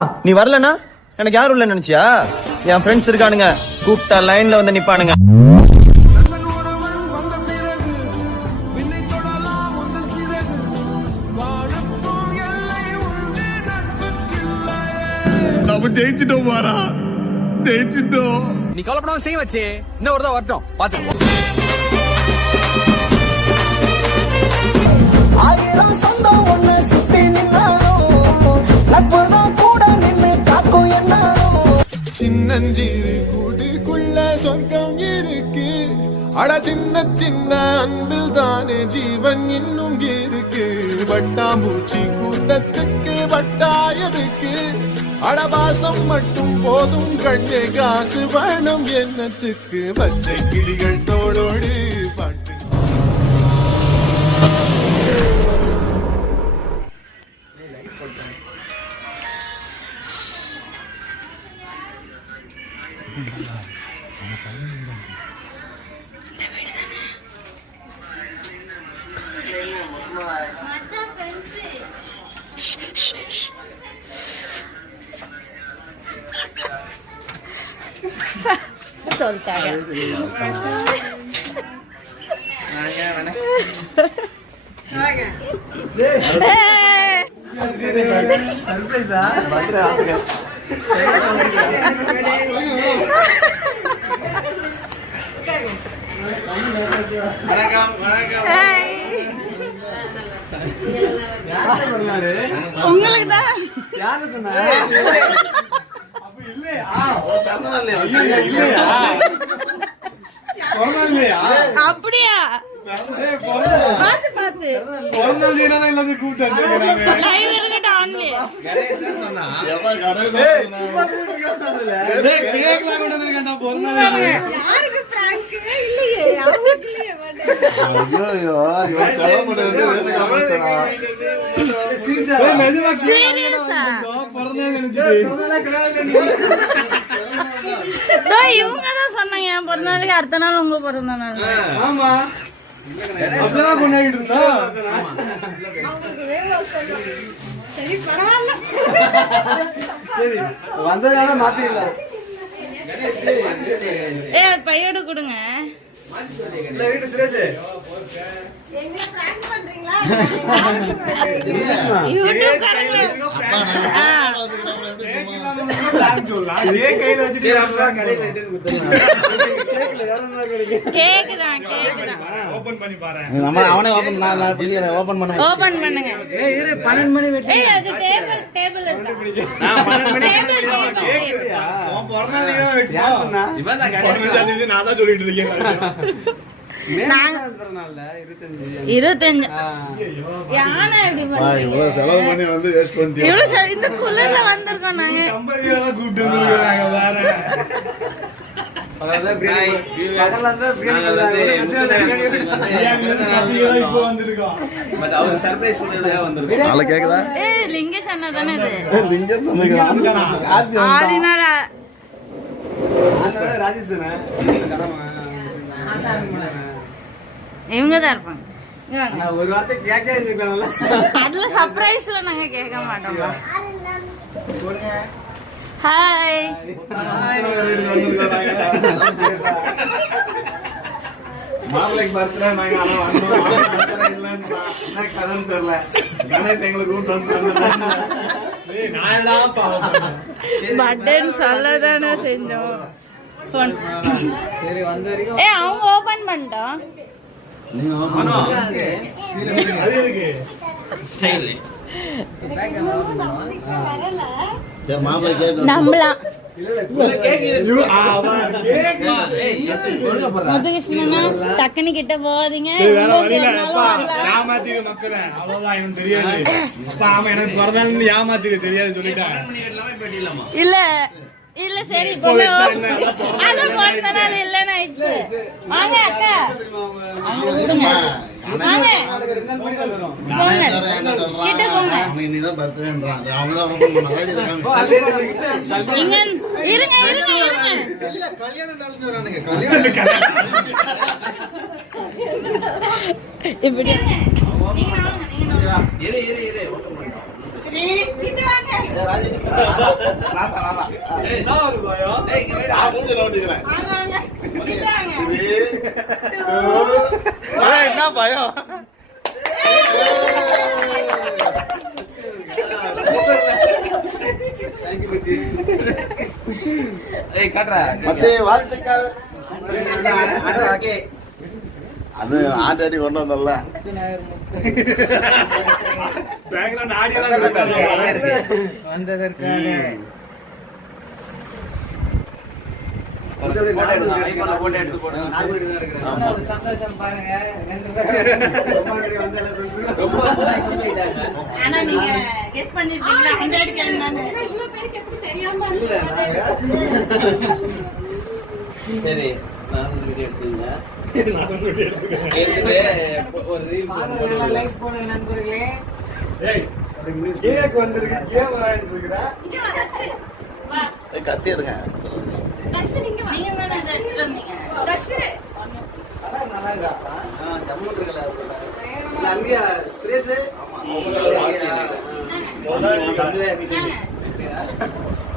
நீ வரலனா எனக்கு யாரும் இல்ல நினைச்சியா? என் ஃப்ரெண்ட்ஸ் இருக்கானுங்க, கூப்பிட்டா லைன்ல வந்து நிப்பானுங்க. நம்ம ஜெயிச்சிட்டோம் பாரா, ஜெயிச்சிட்டோம். நீ கவலைப்படாம செய்ய வச்சு இன்னும் ஒரு தான் வரட்டும் பாத்து. ஆயிரம் சொந்தம் ஒண்ணு சுத்தி நின்னாலும் நட்புதான் கூட நின்னு காக்கும் என்னாலும். சின்னஞ்சிறு கூட்டுக்குள்ள சொர்க்கம் இருக்கு. அட சின்ன சின்ன அன்பில் தானே ஜீவன் இன்னும் இருக்கு. வட்டாம்பூச்சி கூட்டத்துக்கு வட்டாயதுக்கு அடபாசம் மட்டும் போதும் கண்ணே, காசு வேணும் என்னத்துக்கு. பச்சை கிளிகள் தோளோடு பாட்டு. சொல்லிட்டாங்க. உங்களுக்கு தான் யாரு சொன்னா? அப்படியா? பாத்து பாத்து இவங்கதான் சொன்னாங்க என் பிறந்த நாளுக்கு அடுத்த நாள் உங்க பிறந்த நாள். ஆமா அப்படிதான் கொண்டாடிட்டு இருந்தா. வந்ததுனால மாத்திடல. பையோட கொடுங்க. அவனே ஓபன் பண்ணுங்க. 12 மணி நான் தான் சொல்லிட்டு இருக்கேன். 25 யானை எப்படி இவ்வளவு செலவு பண்ணி வந்து வேஸ்ட் பண்ணிட்டீங்க. இவ்வளவு இந்த குளிர்ல வந்திருக்கோம் நாங்க. கம்பெனியால கூப்பிட்டு வந்துருக்காங்க வேற. லிங்கேஷ் அண்ணா தானே இது? இவங்க தான் இருப்பாங்க. ஒரு வார்த்தை கேட்க அதுல சர்ப்ரைஸ்ல நாங்க கேட்க மாட்டோம். ஹாய் மாப்பிள்ளைக்கு பர்த்டே நாங்க என்ன கதன்னு தெரியல. கணேஷ் எங்களுக்கு கூப்பிட்டு வந்து பட்டன் சொல்லதானே செஞ்சோம். அவங்க ஓபன் பண்ணிட்டோம். நம்பலாம். முத்துகிருஷ்ணனா டக்குனு கிட்ட போகாதீங்க. ஏமாத்திக்க மக்களை அவ்வளவுதான். எனக்கு தெரியாது. எனக்கு பிறந்தாலும் ஏமாத்திக்க தெரியாது சொல்லிட்டாங்க. இல்ல இல்ல சரி அது பிறந்த நாள் இல்லன்னு ஆயிடுச்சு. வாங்க அக்கா வாங்க கிட்ட போங்க. இருங்க இருங்க இருங்க. இப்படி நீங்க என்ன ஒரு பயம்? நான் மூஞ்சில ஓட்டிக்கிறேன். வாங்க, வாங்க. நிக்கிறாங்க. என்ன பயம்? மச்சி, வாழ்த்துக்கள். அது ஆட்டாடி கொண்டு வந்தோம்ல. பேக்ரவுண்ட் ஆடியோ தான் வந்ததற்காக சந்தோஷம் பாருங்க. ஆனா நீங்க கெஸ் பண்ணிருப்பீங்களா 100 கேளுங்கன்னு. சரி நான் வீடியோ எடுத்தீங்க ஒரு ரீல் லைக் போடுங்க நண்பர்களே. கேக் வந்திருக்கு. கேக் வாங்கிட்டு இருக்கிறா. இங்க வா, தர்ஷி. வா. கத்தி எடுங்க. நீங்க தானே எடுத்துட்டு வந்தீங்க. நல்லா இருக்கா? ஜம்மு இருக்கல அங்கேயா பிரேஸ்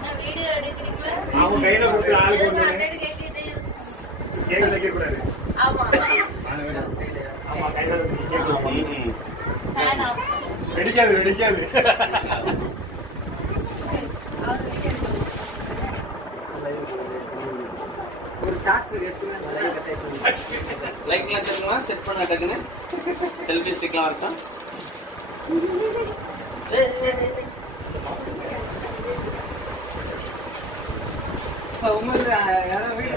நான் வீடியோ எடுக்கிறீங்களா? அவங்க கையில கொடுத்து ஆளுக்கு ஒண்ணு. 100 கேக்குது. கேக் வைக்க கூடாது. ஆமா. ஆமா, கையில கொடுத்து கேக் வைக்கணும். Fan off. வெடிக்காது, வெடிக்காது. ஒரு ஷார்ட்ஸ் எடுத்து லைக்லாம் தருமா செட் பண்ண டக்குன்னு செல்ஃபி ஸ்டிக்லாம் இருக்கா உங்களுக்கு யாரோ வீடியோ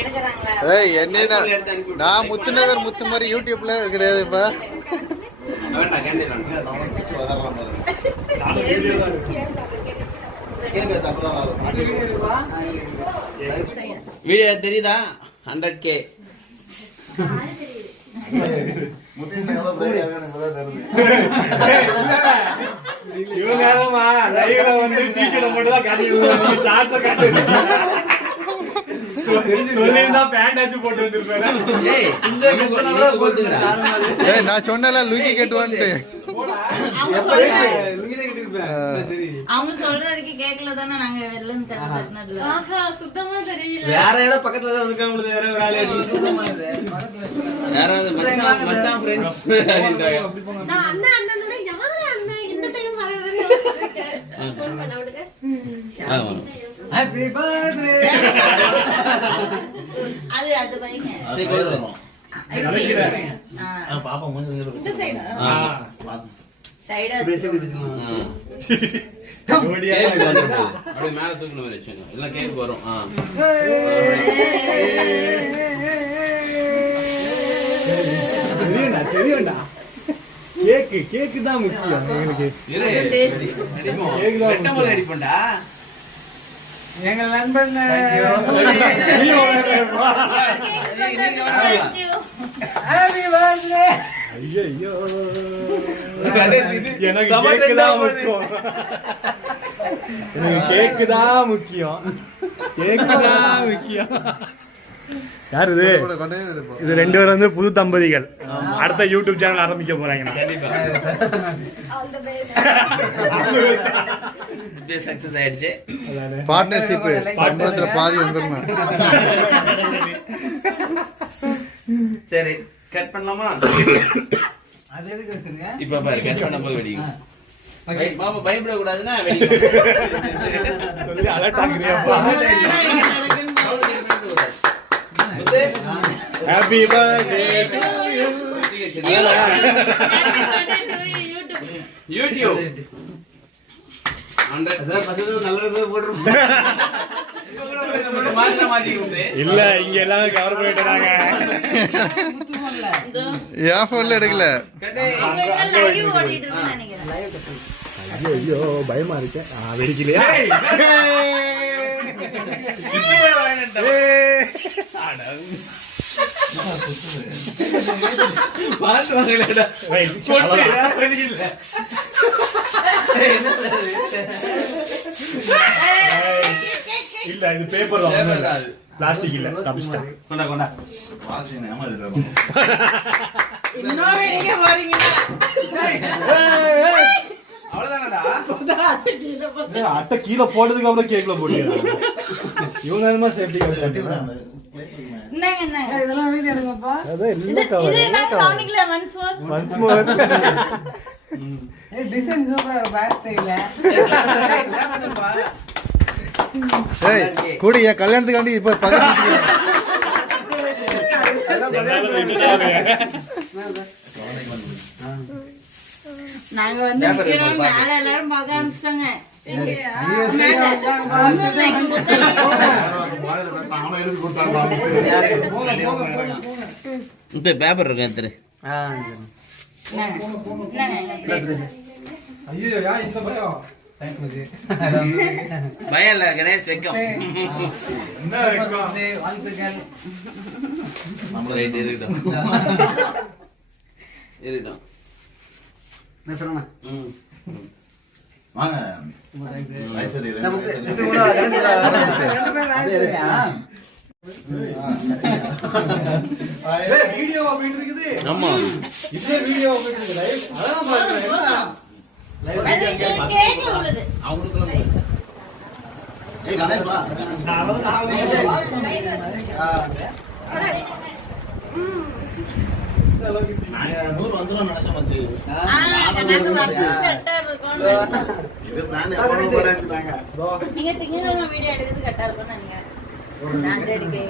எடுக்கறாங்களா? நான் முத்துநகர் முத்து மாதிரி யூடியூப்ல கிடையாது இப்ப. வேண்டாம் கேண்டீன் நானும் வீடியோ தான் இருக்கேன். வீடியோ தெரியுதா 100K இவங்க நேரமா லைவ்ல வந்து டி-ஷர்ட் மட்டும் தான் காட்டிட்டு ஷார்ட்ஸ் காட்டு சொல்லிருந்தா பேண்ட் ஆச்சு போட்டு வந்திருப்பேன். நான் சொன்னல லுங்கி கட்டுவான்ட்டு. அவங்க சொல்ற வரைக்கும் கேட்கல தானே நாங்க வெள்ளம் தரதுல. ஆஹா, சுத்தமா தெரியல. வேற யாரோ பக்கத்துல தான் இருக்காங்க வேற ஒரு ஆளு யாராவது மச்சான் மச்சான் ஃப்ரெண்ட்ஸ் நான் அண்ணா அண்ணா யாரே அண்ணா இந்த டைம் வரதுன்னு ஃபோன் பண்ண விடுங்க. Happy birthday. அது பையன். பாப்பா மூஞ்சி இந்த சைடு சைடா ஜோடியா அப்படியே மேல தூக்கணும் வச்சுங்க எல்லாம் கேக் வரும் தெரியும்டா. கேக்கு தான் முக்கியம் எங்களுக்கு. அடிப்பண்டா எங்க நண்பன் ஹேப்பி பர்த்டே. ஐயோ எனக்கு கேக்கு தான் முக்கியம். எனக்கு கேக்கு தான் முக்கியம். கேக்கு தான் முக்கியம். யார் இது? இது 2 பேர் வந்து புது தம்பதிகள். அடுத்த யூடியூப் சேனல் ஆரம்பிக்க போறாங்க. சக்சஸ் ஆயிடுச்சு பார்ட்னர்ஷிப் சம்பளத்துல பாதி வந்துடணும். சரி கட் பண்ணலாமா அது எதுக்கு வச்சிருங்க? இப்ப பாரு கட் பண்ணும்போது வெடிக்கும் மாமா பயப்பட கூடாதுன்னா வெடிக்கும் சொல்லி அலர்ட் ஆகுறியாப்பா. Happy birthday to you. YouTube 100 நல்லது போட்டுருப்போம் இல்ல இங்க எல்லாம் கவர் பண்ணிட்டாங்க. என் போன்ல எடுக்கல. லைவ் ஓடிட்டு இருக்குன்னு நினைக்கிறேன். ஐயோ பயமா இருக்கு. வெடிக்கலையா? இல்ல இது பேப்பர் தான், பிளாஸ்டிக் இல்ல. தப்பிச்சிட்டேன். கொண்டா கொண்டா இன்னும் வெடிக்க போறீங்களா? அவ்வளவுதானடா அட்டை கீழே போட்டதுக்கு அப்புறம் கேக்ல போட்டுக்கிறாங்க. இவங்க என்னமா சேஃப்டி இந்தாங்க, இந்தாங்க. இதெல்லாம் வீடியோ எடுங்கப்பா. அதான் இது இல்ல கவர் இது நாங்க கவனிக்கல once more. once more. Design சூப்பரா பேக் ஸ்டைல்ல. ஏய் கூடிய கல்யாணத்துக்காண்டி இப்ப பக்கத்து நாங்க வந்து நிக்கிறோம், மேல எல்லாரும் பார்க்க ஆரம்பிச்சிட்டாங்க. பேப்பர் இருக்கு எடுத்துரு. ஐயோ யா இந்த பக்கம். பயம் இல்ல கணேஷ் வெக்கம். வாழ்த்துக்கள். ரைட் இருக்கட்டும். இருக்கட்டும். பேசுறேன். வாங்க வீடியோ போயிட்டு இருக்குது. ஆமா இதே வீடியோ போயிட்டு இருக்கு லைவ். அதான் பாக்குறேன். அது கேக் உள்ளது. அவங்களுக்குள்ள ஏய் கணேஷ் வா நான் 100 வந்துரும் நினைச்சேன் மச்சி. நாங்க வச்சு செட்டா இருக்கோம். இது பிளான் எப்போ போறாங்க. நீங்க திங்கக்கிழமை வீடியோ எடுக்கிறது கரெக்டா இருக்கும்னு நினைக்கிறேன். நான் கேக்கு.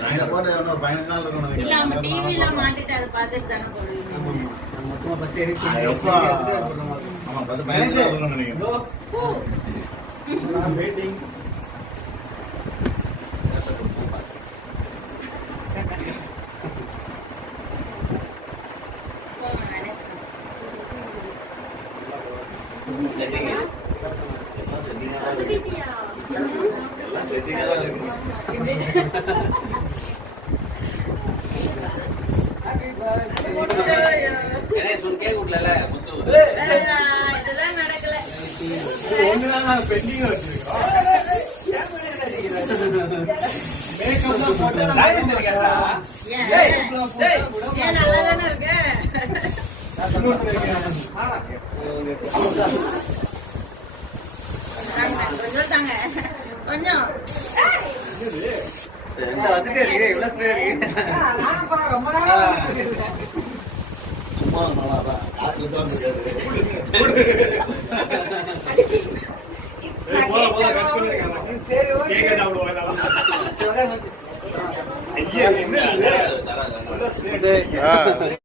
நான் போட்டு ஒரு 15 நாள் இருக்கணும் இல்ல அவங்க நினைக்கிறேன். டிவில மாட்டிட்டு அதை பார்த்துட்டு தானே போடுவீங்க. மொத்தமா ஃபர்ஸ்ட் எடிட் எப்போ ஆமா 15 நாள் இருக்கணும் நினைக்கிறேன். வெயிட்டிங். எல்லாம் செட்டிங்கா தான் இருக்கு. கணேஷ் உன் கேக் விடல முத்து. இதுதான் நடக்கல. ஒண்ணுதான் நான் பெண்டிங் வச்சிருக்கோம். மேக்கப் தான் போட்டு ஏன் நல்லா தானே இருக்கு. கொஞ்சம் தாங்க கொஞ்சம். ரொம்ப நாள் சும்மா நல்லாதான் காசு தான் இருக்காது. சரி ஓகே. கேக்க சாப்பிடுவாங்க. ஐயா என்ன தராது.